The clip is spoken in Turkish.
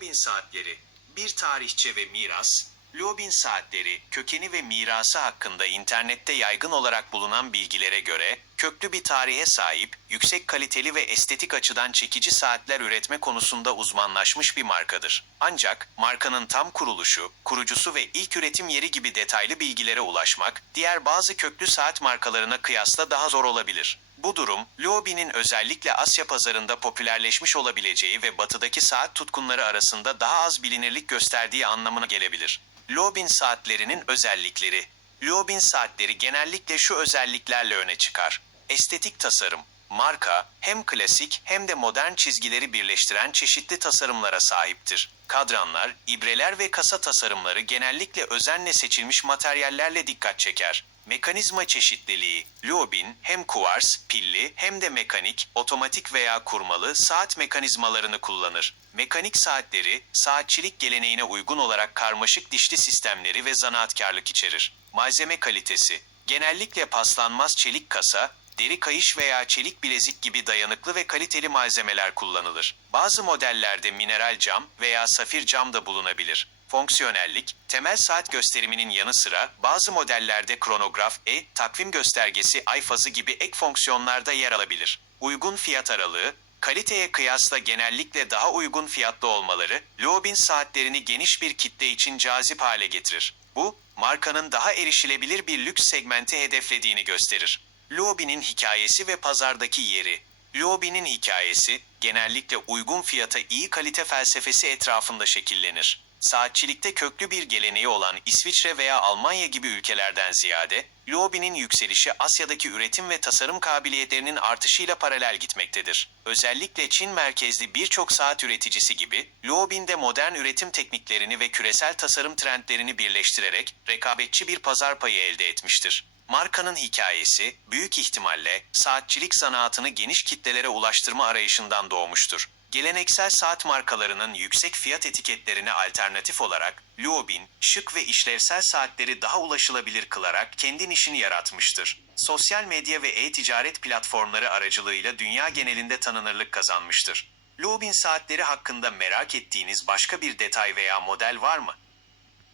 Lubin saatleri, bir tarihçe ve miras, Lubin saatleri, kökeni ve mirası hakkında internette yaygın olarak bulunan bilgilere göre, köklü bir tarihe sahip, yüksek kaliteli ve estetik açıdan çekici saatler üretme konusunda uzmanlaşmış bir markadır. Ancak, markanın tam kuruluşu, kurucusu ve ilk üretim yeri gibi detaylı bilgilere ulaşmak, diğer bazı köklü saat markalarına kıyasla daha zor olabilir. Bu durum, Lubin'in özellikle Asya pazarında popülerleşmiş olabileceği ve batıdaki saat tutkunları arasında daha az bilinirlik gösterdiği anlamına gelebilir. Lubin saatlerinin özellikleri Lubin saatleri genellikle şu özelliklerle öne çıkar. Estetik tasarım, marka hem klasik hem de modern çizgileri birleştiren çeşitli tasarımlara sahiptir. Kadranlar, ibreler ve kasa tasarımları genellikle özenle seçilmiş materyallerle dikkat çeker. Mekanizma çeşitliliği. Lubin hem kuvars, pilli hem de mekanik, otomatik veya kurmalı saat mekanizmalarını kullanır. Mekanik saatleri, saatçilik geleneğine uygun olarak karmaşık dişli sistemleri ve zanaatkarlık içerir. Malzeme kalitesi. Genellikle paslanmaz çelik kasa, deri kayış veya çelik bilezik gibi dayanıklı ve kaliteli malzemeler kullanılır. Bazı modellerde mineral cam veya safir cam da bulunabilir. Fonksiyonellik, temel saat gösteriminin yanı sıra bazı modellerde kronograf, e, takvim göstergesi, ay fazı gibi ek fonksiyonlarda yer alabilir. Uygun fiyat aralığı, kaliteye kıyasla genellikle daha uygun fiyatlı olmaları, Lubin saatlerini geniş bir kitle için cazip hale getirir. Bu, markanın daha erişilebilir bir lüks segmenti hedeflediğini gösterir. Lubin'in hikayesi ve pazardaki yeri. Lubin'in hikayesi, genellikle uygun fiyata iyi kalite felsefesi etrafında şekillenir. Saatçilikte köklü bir geleneği olan İsviçre veya Almanya gibi ülkelerden ziyade, Lubin'in yükselişi Asya'daki üretim ve tasarım kabiliyetlerinin artışıyla paralel gitmektedir. Özellikle Çin merkezli birçok saat üreticisi gibi, Lubin de modern üretim tekniklerini ve küresel tasarım trendlerini birleştirerek rekabetçi bir pazar payı elde etmiştir. Markanın hikayesi, büyük ihtimalle saatçilik zanaatını geniş kitlelere ulaştırma arayışından doğmuştur. Geleneksel saat markalarının yüksek fiyat etiketlerine alternatif olarak Lubin, şık ve işlevsel saatleri daha ulaşılabilir kılarak kendi nişini yaratmıştır. Sosyal medya ve e-ticaret platformları aracılığıyla dünya genelinde tanınırlık kazanmıştır. Lubin saatleri hakkında merak ettiğiniz başka bir detay veya model var mı?